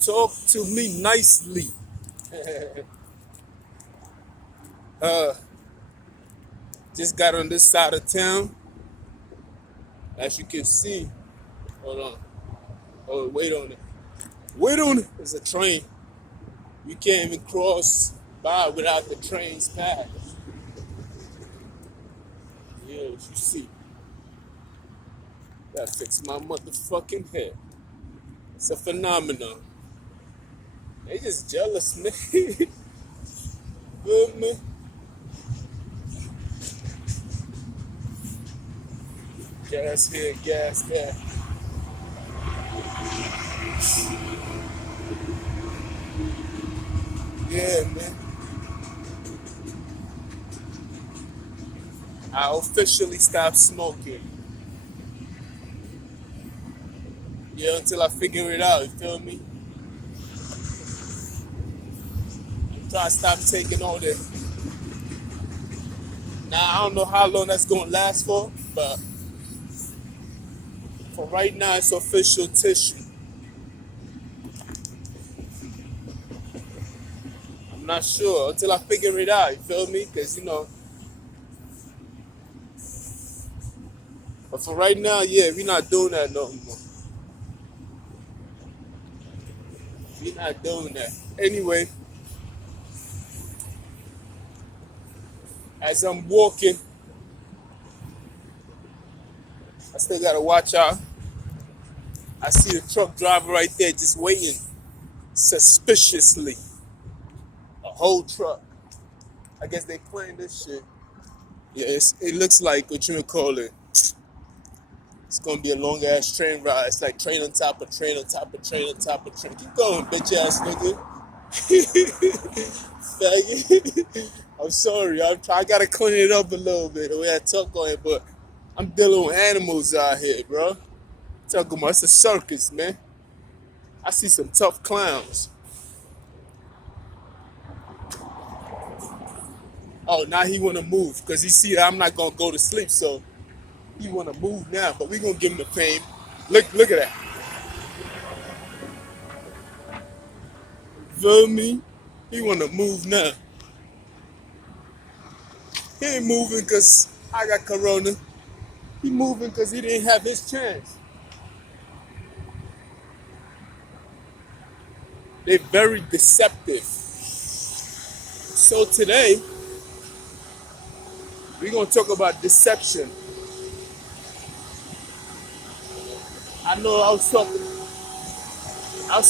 Talk to me nicely. uh, just got on this side of town. As you can see, hold on. Oh, wait on it. Wait on it. There's a train. You can't even cross by without the train's path. Yeah, as you see. That fixed my motherfucking head. It's a phenomenon. They just jealous, man. Good, man. Gas here, gas there. Yeah, man. I officially stopped smoking. Yeah, until I figure it out, you feel me? I'm trying to stop taking all that. Now, I don't know how long that's going to last for, but for right now, it's official tissue. I'm not sure until I figure it out, you feel me? Because, but for right now, yeah, we're not doing that no more. We're not doing that. Anyway, as I'm walking, I still got to watch out. I see the truck driver right there just waiting suspiciously. A whole truck. I guess they playing this shit. Yeah, it looks like what you would call it. It's gonna be a long ass train ride. It's like train on top of train on top of train on top of train. Keep going, bitch ass nigga. Faggot. I'm sorry. I gotta clean it up a little bit the way I talk on it, but I'm dealing with animals out here, bro. Talking about it's a circus, man. I see some tough clowns. Oh, now he wanna move because he see that I'm not gonna go to sleep, so he wanna move now. But we gonna give him the fame. Look at that. Feel me? He wanna move now. He ain't moving because I got corona. He moving because he didn't have his chance. They're very deceptive. So today, we're gonna talk about deception. I know I was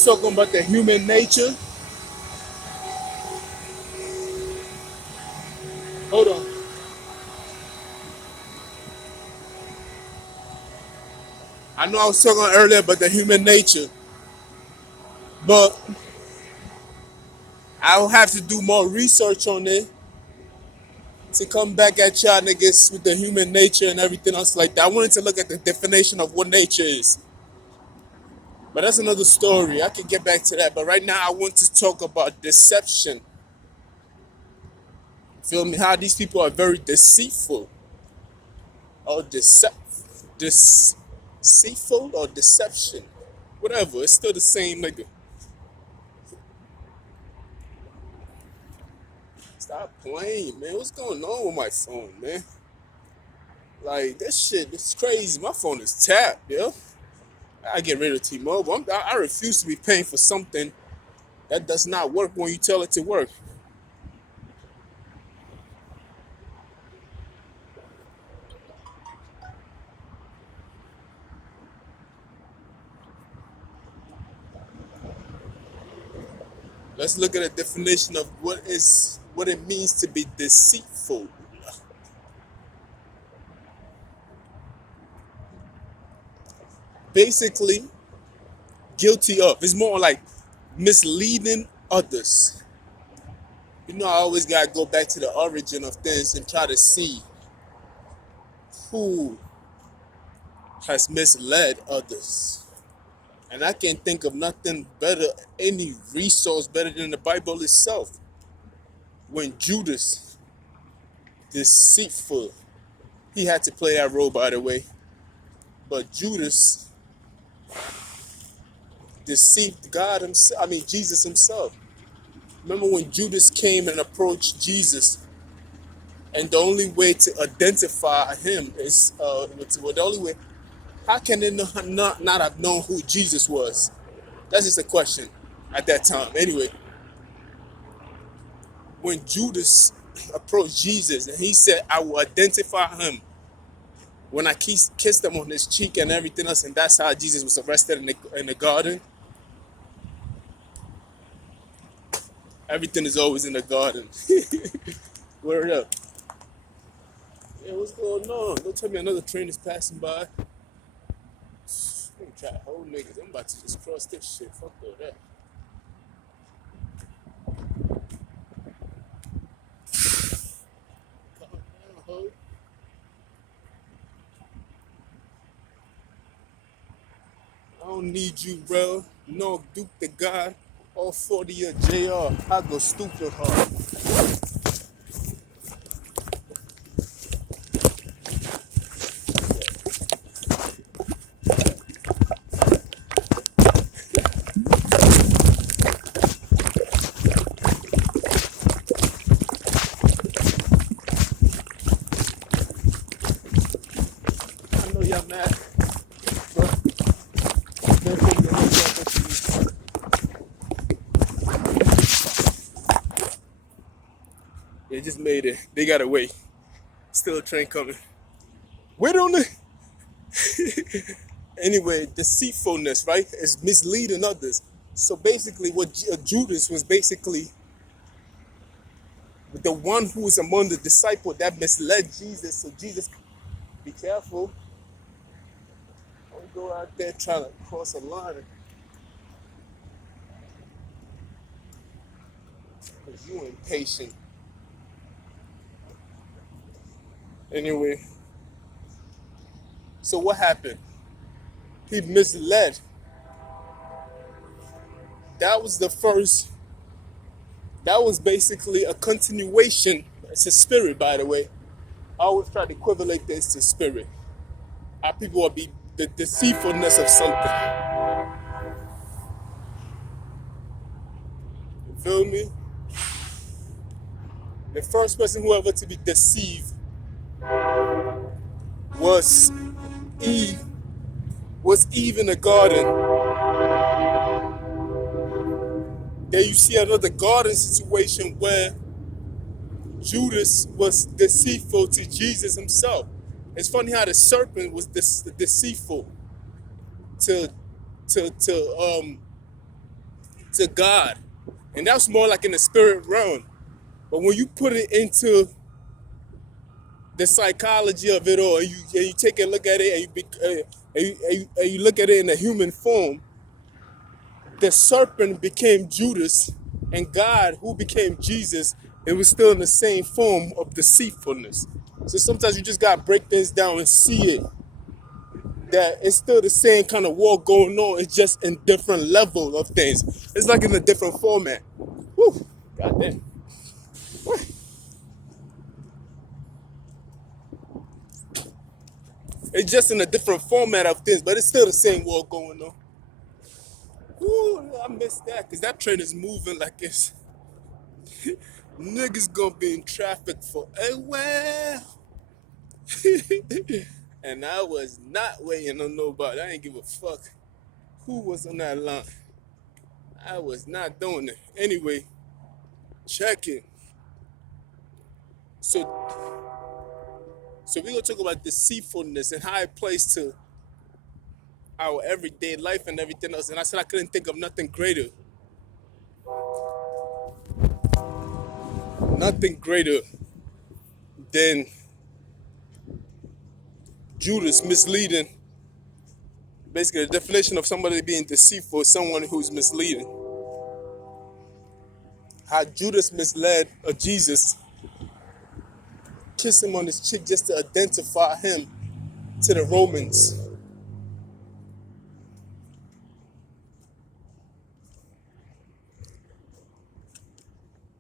talking about the human nature. Hold on. I know I was talking earlier about the human nature, but I'll have to do more research on it to come back at y'all niggas with the human nature and everything else like that. I wanted to look at the definition of what nature is. But that's another story. I can get back to that. But right now I want to talk about deception. Feel me? How these people are very deceitful. Or deceitful or deception. Whatever. It's still the same nigga. Stop playing, man. What's going on with my phone, man? Like, this shit is crazy. My phone is tapped, yo. I get rid of T-Mobile. I refuse to be paying for something that does not work when you tell it to work. Let's look at a definition of what it means to be deceitful. Basically, guilty of. It's more like misleading others. I always gotta go back to the origin of things and try to see who has misled others. And I can't think of nothing better, any resource better than the Bible itself. When Judas, deceitful, he had to play that role, by the way. But Judas, deceived God himself. I mean, Jesus himself. Remember when Judas came and approached Jesus, and the only way to identify him is, the only way, how can they not have known who Jesus was? That's just a question at that time. Anyway, when Judas approached Jesus and he said, I will identify him when I kissed him on his cheek and everything else, and that's how Jesus was arrested in the garden. Everything is always in the garden. Word up. Yeah, what's going on? Don't tell me another train is passing by. I'm trying to hold niggas. I'm about to just cross this shit. Fuck all that. Calm down, ho. I don't need you, bro. No Duke the God. All 40 of JR. I go stupid hard. I know y'all mad, but they just made it. They gotta wait. Still a train coming. Wait on it. Anyway, deceitfulness, right, is misleading others. So basically, what Judas was basically the one who was among the disciples that misled Jesus. So Jesus, be careful. Don't go out there trying to cross a line because you impatient. Anyway, so what happened? He misled. That was the first. That was basically a continuation. It's a spirit, by the way. I always try to equivalent this to spirit. How people will be the deceitfulness of something. You feel me? The first person who ever to be deceived was Eve. Was Eve in the garden. Then you see another garden situation where Judas was deceitful to Jesus himself. It's funny how the serpent was deceitful to to to um to God, and that's more like in the spirit realm. But when you put it into the psychology of it all, and you take a look at it, and you look at it in a human form, the serpent became Judas, and God, who became Jesus, it was still in the same form of deceitfulness. So sometimes you just gotta break things down and see it. That it's still the same kind of war going on. It's just in different level of things. It's like in a different format. Whew, goddamn. It's just in a different format of things, but it's still the same war going on. Ooh, I missed that because that train is moving like it's niggas gonna be in traffic for a while. And I was not waiting on nobody. I ain't give a fuck who was on that line. I was not doing it. Anyway, check it. So we're gonna talk about deceitfulness and how it plays to our everyday life and everything else. And I said I couldn't think of nothing greater than Judas misleading. Basically, the definition of somebody being deceitful is someone who's misleading. How Judas misled Jesus, kissed him on his cheek just to identify him to the Romans.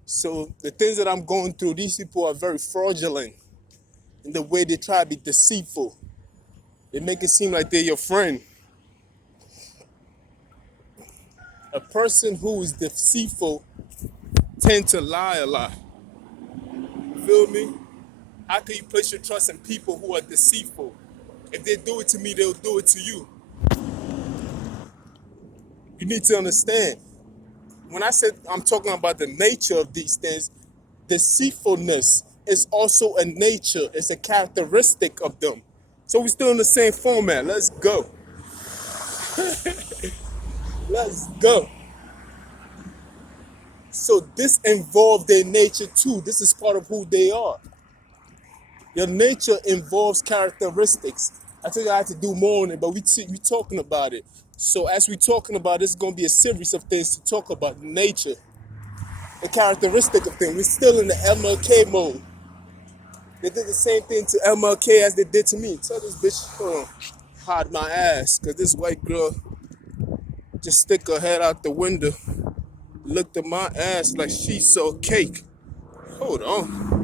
So the things that I'm going through, these people are very fraudulent in the way they try to be deceitful. They make it seem like they're your friend. A person who is deceitful tend to lie a lot. You feel me? How can you place your trust in people who are deceitful? If they do it to me, they'll do it to you. You need to understand. When I said I'm talking about the nature of these things, deceitfulness is also a nature, it's a characteristic of them. So we're still in the same format. Let's go. Let's go. So this involves their nature too. This is part of who they are. Your nature involves characteristics. I think I had to do more on it, but we talking about it. So as we talking about it, it's going to be a series of things to talk about. Nature, the characteristic of things. We're still in the MLK mode. They did the same thing to MLK as they did to me. Tell this bitch, hold on, hide my ass, because this white girl just stick her head out the window, looked at my ass like she sold cake. Hold on.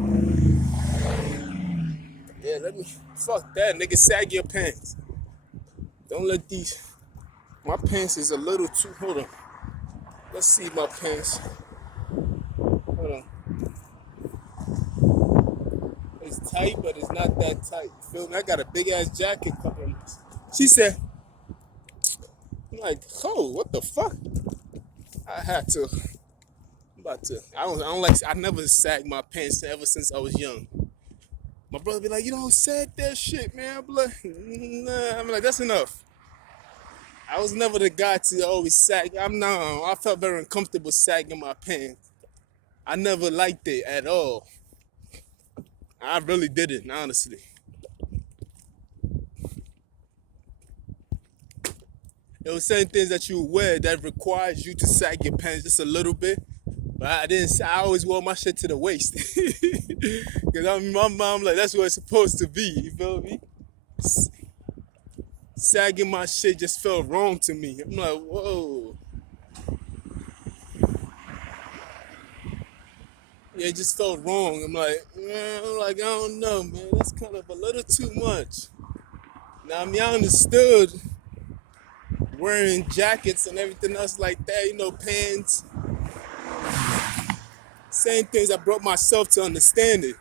Yeah, let me, fuck that, nigga, sag your pants. Don't let these, my pants is a little too, hold on. Let's see my pants. Hold on. It's tight, but it's not that tight. You feel me? I got a big ass jacket covering this. She said, I'm like, oh, what the fuck? I had to, I'm about to, I don't like, I never sagged my pants ever since I was young. My brother be like, you don't sag that shit, man. I'm like, nah. I'm like, that's enough. I was never the guy to always sag. I felt very uncomfortable sagging my pants. I never liked it at all. I really didn't, honestly. There were certain things that you wear that requires you to sag your pants just a little bit. But I didn't. I always wore my shit to the waist. Because my mom like, that's what it's supposed to be. You feel me? Sagging my shit just felt wrong to me. I'm like, whoa. Yeah, it just felt wrong. I'm like, I don't know, man. That's kind of a little too much. Now, I mean, I understood wearing jackets and everything else like that, pants. Same things, I brought myself to understand it.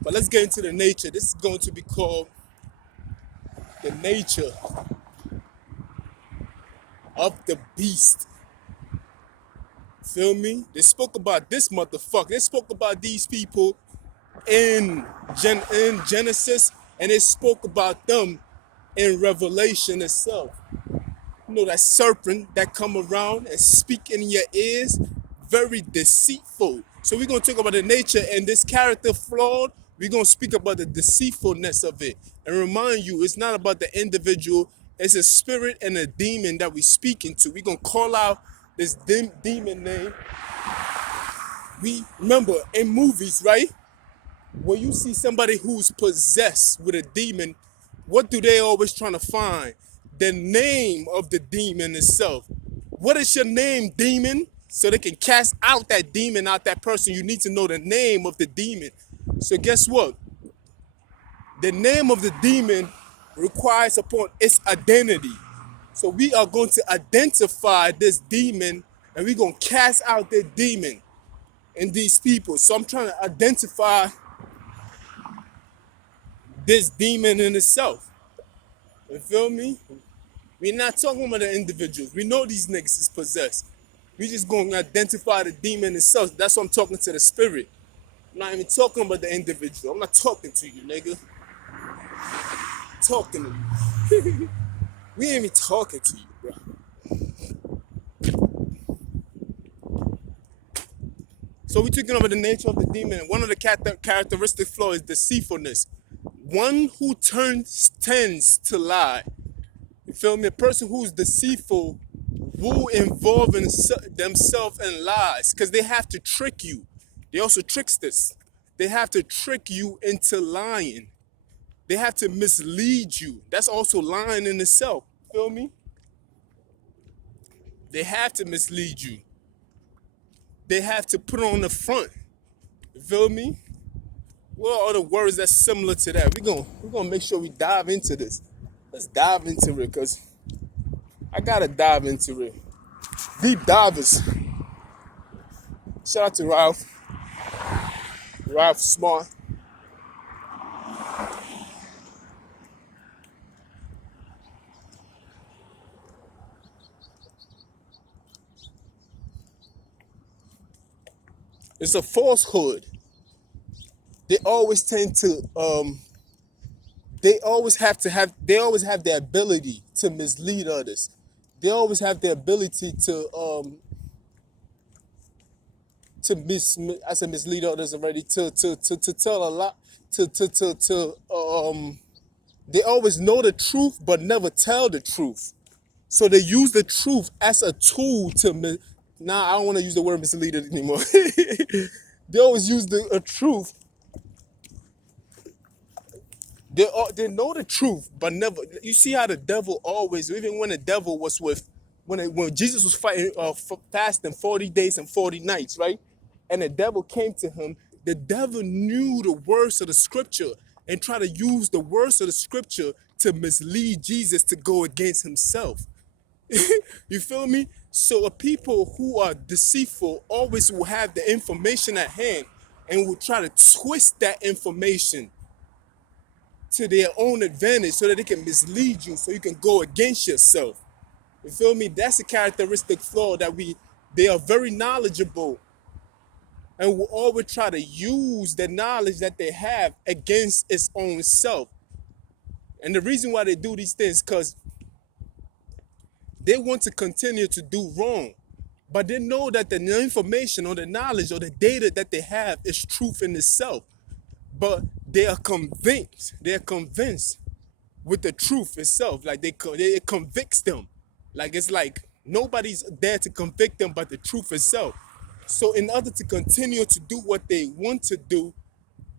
But let's get into the nature. This is going to be called the nature of the beast. Feel me? They spoke about this motherfucker. They spoke about these people in Genesis, and they spoke about them in Revelation itself. You know, that serpent that come around and speak in your ears, very deceitful. So we're going to talk about the nature and this character flawed. We're going to speak about the deceitfulness of it and remind you it's not about the individual. It's a spirit and a demon that we're speaking to. We're going to call out this demon name. We remember in movies, right? When you see somebody who's possessed with a demon, what do they always trying to find? The name of the demon itself. What is your name, demon? So they can cast out that demon out that person. You need to know the name of the demon. So guess what? The name of the demon requires upon its identity. So we are going to identify this demon and we're going to cast out the demon in these people. So I'm trying to identify this demon in itself. You feel me? We're not talking about the individuals. We know these niggas is possessed. We just going to identify the demon itself. That's why I'm talking to the spirit. I'm not even talking about the individual. I'm not talking to you, nigga. I'm talking to you. We ain't even talking to you, bro. So we're talking about the nature of the demon. One of the characteristic flaws is deceitfulness. One who tends to lie. You feel me? A person who's deceitful will involve themselves in lies because they have to trick you. They also tricksters. They have to trick you into lying. They have to mislead you. That's also lying in itself. Feel me? They have to mislead you. They have to put on the front. You feel me? What are other words that's similar to that? We're gonna make sure we dive into this. Let's dive into it, cause I gotta dive into it. Deep divers. Shout out to Ralph Smart. It's a falsehood. They always tend to they always have the ability to mislead others. They always have the ability to I said mislead others already, to tell a lot, to they always know the truth but never tell the truth. So they use the truth as a tool to I don't want to use the word mislead anymore. They always use the truth. They know the truth, but never. You see how the devil always, even when the devil was when Jesus was fighting, fasting 40 days and 40 nights, right? And the devil came to him. The devil knew the words of the scripture and tried to use the words of the scripture to mislead Jesus to go against himself. You feel me? So people who are deceitful always will have the information at hand and will try to twist that information to their own advantage so that they can mislead you so you can go against yourself. You feel me? That's a characteristic flaw they are very knowledgeable and will always try to use the knowledge that they have against its own self. And the reason why they do these things because they want to continue to do wrong. But they know that the information or the knowledge or the data that they have is truth in itself. But they're convinced with the truth itself. Like it convicts them. Like it's like nobody's there to convict them but the truth itself. So in order to continue to do what they want to do,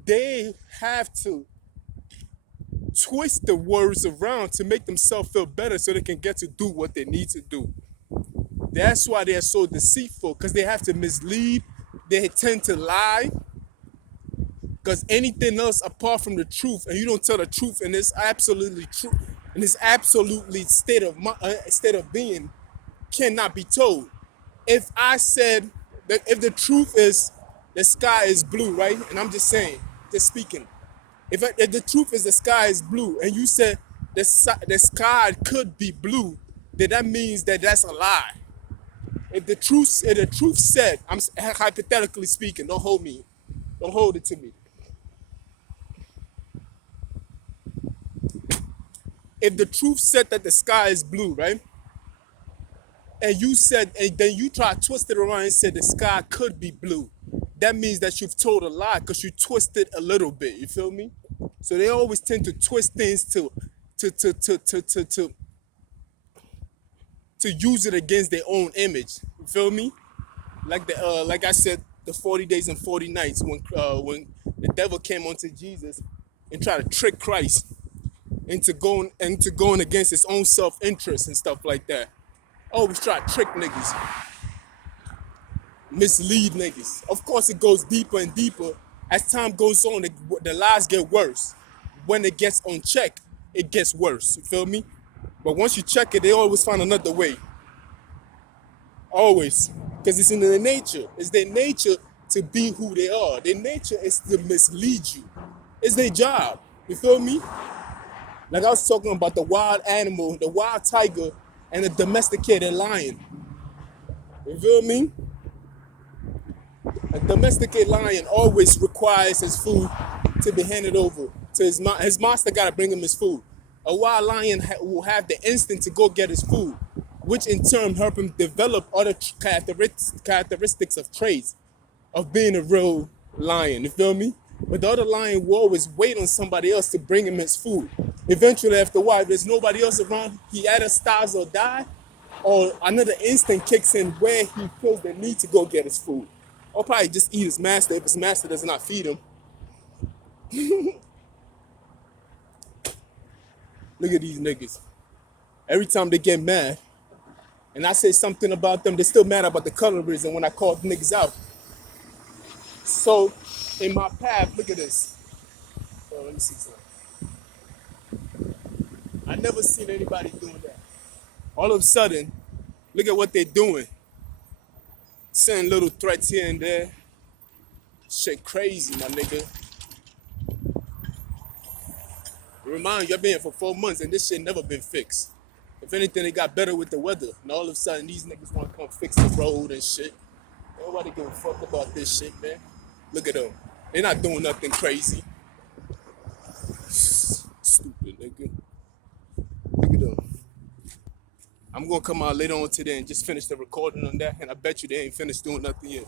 they have to twist the words around to make themselves feel better so they can get to do what they need to do. That's why they're so deceitful, because they have to mislead. They tend to lie. Because anything else apart from the truth, and you don't tell the truth, and it's absolutely true, and it's absolutely state of being, cannot be told. If I said that if the truth is the sky is blue, right? And I'm just saying, just speaking. If the truth is the sky is blue, and you said the sky could be blue, then that means that that's a lie. If the truth said, I'm hypothetically speaking, don't hold it to me. If the truth said that the sky is blue, right? And then you try to twist it around and said the sky could be blue, that means that you've told a lie because you twisted a little bit. You feel me? So they always tend to twist things to use it against their own image. You feel me? Like I said, the 40 days and 40 nights when the devil came onto Jesus and tried to trick Christ into going against his own self-interest and stuff like that. Always try to trick niggas, mislead niggas. Of course, it goes deeper and deeper. As time goes on, the lies get worse. When it gets unchecked, it gets worse. You feel me? But once you check it, they always find another way. Always. Because it's in their nature. It's their nature to be who they are. Their nature is to mislead you. It's their job. You feel me? Like I was talking about the wild animal, the wild tiger, and the domesticated lion. You feel me? A domesticated lion always requires his food to be handed over to his master. Got to bring him his food. A wild lion will have the instinct to go get his food, which in turn help him develop other characteristics of traits of being a real lion. You feel me? But the other lion will always wait on somebody else to bring him his food. Eventually, after a while, if there's nobody else around, he either starves or dies, or another instinct kicks in where he feels the need to go get his food. Or probably just eat his master if his master does not feed him. Look at these niggas. Every time they get mad, and I say something about them, they're still mad about the colorism when I call niggas out. So, in my path, look at this. let me see something. I never seen anybody doing that. All of a sudden, look at what they're doing. Sending little threats here and there. Shit crazy, my nigga. Remind you, I've been here for 4 months and this shit never been fixed. If anything, it got better with the weather. And all of a sudden, these niggas want to come fix the road and shit. Nobody give a fuck about this shit, man. Look at them. They're not doing nothing crazy. Stupid nigga. Look at them. I'm gonna come out later on today and just finish the recording on that, and I bet you they ain't finished doing nothing yet.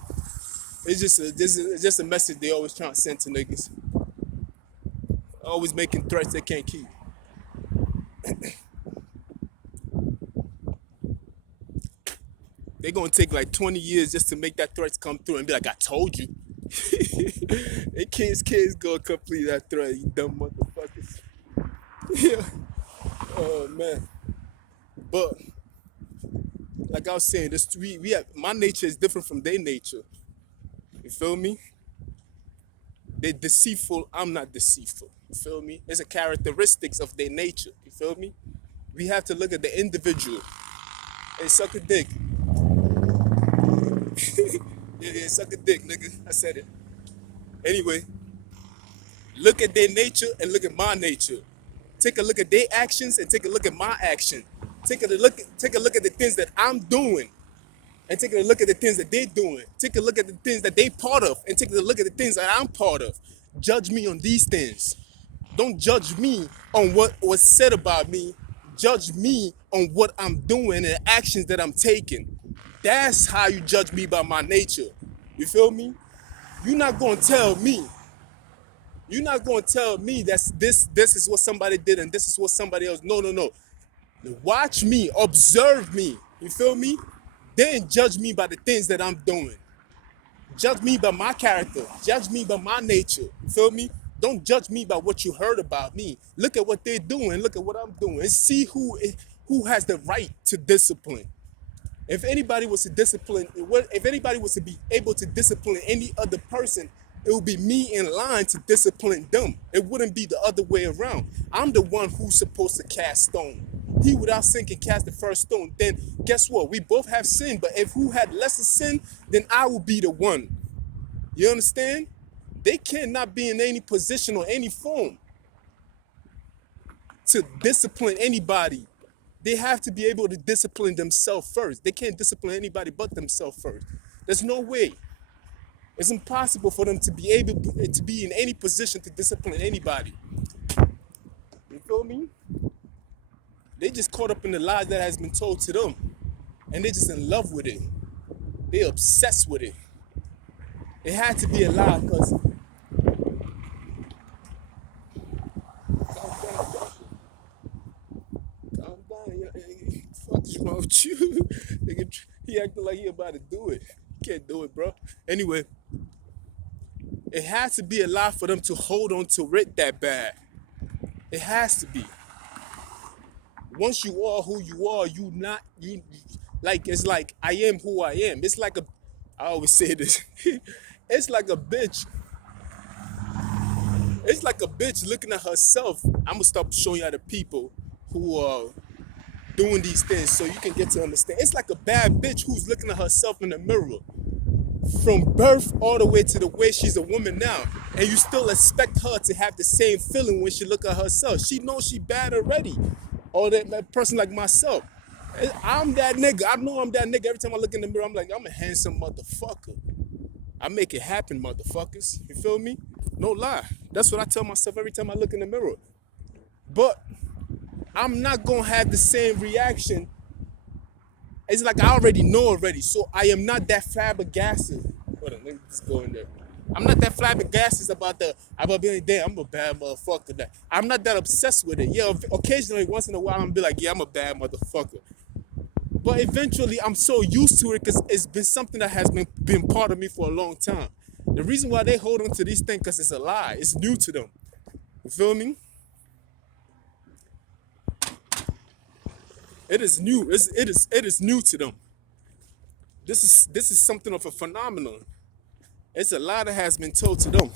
It's just a message they always trying to send to niggas. Always making threats they can't keep. They're gonna take like 20 years just to make that threats come through and be like, I told you. They kids gonna complete that threat, you dumb motherfuckers. Yeah. Oh man. But like I was saying, we have, my nature is different from their nature. You feel me? They're deceitful, I'm not deceitful. You feel me? It's a characteristics of their nature. You feel me? We have to look at the individual. Hey, suck a dick. Yeah, suck a dick, nigga. I said it. Anyway, look at their nature and look at my nature. Take a look at their actions and take a look at my action. Take a look at the things that I'm doing and take a look at the things that they're doing. Take a look at the things that they part of and take a look at the things that I'm part of. Judge me on these things. Don't judge me on what was said about me. Judge me on what I'm doing and the actions that I'm taking. That's how you judge me by my nature. You feel me? You're not gonna tell me. You're not gonna tell me that this is what somebody did and this is what somebody else. No. Watch me, observe me. You feel me? Then judge me by the things that I'm doing. Judge me by my character. Judge me by my nature. You feel me? Don't judge me by what you heard about me. Look at what they're doing. Look at what I'm doing. And see who has the right to discipline. If anybody was to discipline, if anybody was to be able to discipline any other person, it would be me in line to discipline them. It wouldn't be the other way around. I'm the one who's supposed to cast stone. He without sin can cast the first stone. Then guess what? We both have sin, but if who had lesser sin, then I will be the one. You understand? They cannot be in any position or any form to discipline anybody. They have to be able to discipline themselves first. They can't discipline anybody but themselves first. There's no way. It's impossible for them to be able to be in any position to discipline anybody. You feel me? They just caught up in the lies that has been told to them. And they're just in love with it. They're obsessed with it. It had to be a lie because what's wrong with you? He acting like he about to do it. He can't do it, bro. Anyway, it has to be a lie for them to hold on to it that bad. It has to be. Once you are who you are, it's like I am who I am. It's like I always say this. It's like a bitch. It's like a bitch looking at herself. I'm gonna stop showing you other people who are doing these things so you can get to understand. It's like a bad bitch who's looking at herself in the mirror from birth all the way to the way she's a woman now, and you still expect her to have the same feeling when she look at herself. She knows she bad already. Or that person like myself. I'm that nigga. I know I'm that nigga. Every time I look in the mirror, I'm like, I'm a handsome motherfucker. I make it happen, motherfuckers. You feel me? No lie. That's what I tell myself every time I look in the mirror. But I'm not gonna have the same reaction. It's like I already know already. So I am not that flabbergasted. Hold on, let me just go in there. I'm not that flabbergasted about being damn, I'm a bad motherfucker. I'm not that obsessed with it. Yeah, occasionally, once in a while, I'm gonna be like, yeah, I'm a bad motherfucker. But eventually, I'm so used to it because it's been something that has been part of me for a long time. The reason why they hold on to these things because it's a lie. It's new to them. You feel me? It is new. It is new to them. This is something of a phenomenon. It's a lie that has been told to them.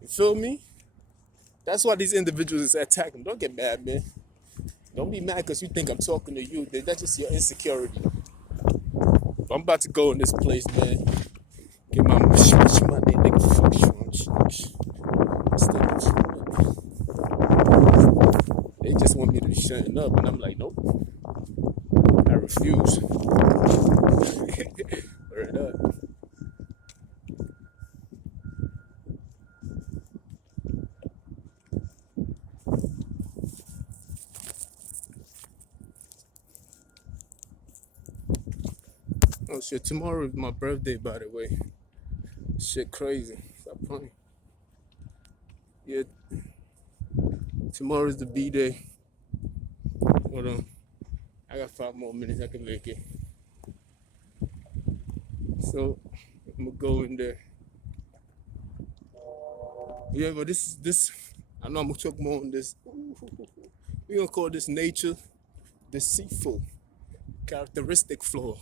You feel me? That's why these individuals is attacking. Don't get mad, man. Don't be mad because you think I'm talking to you. That's just your insecurity. I'm about to go in this place, man. Get my money, nigga. Fuck you. They just want me to be shutting up, and I'm like, nope. I refuse. Word up. Oh shit, tomorrow is my birthday, by the way. Shit crazy. Stop playing. Yeah, tomorrow's the B day. Hold on. I got 5 more minutes. I can make it. So I'm gonna go in there. Yeah, but this. I know I'm gonna talk more on this. We're gonna call this nature deceitful characteristic flaw.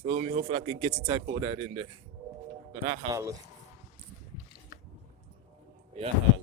Feel me? Hopefully I can get to type all that in there. But I holler. Yeah, I holler.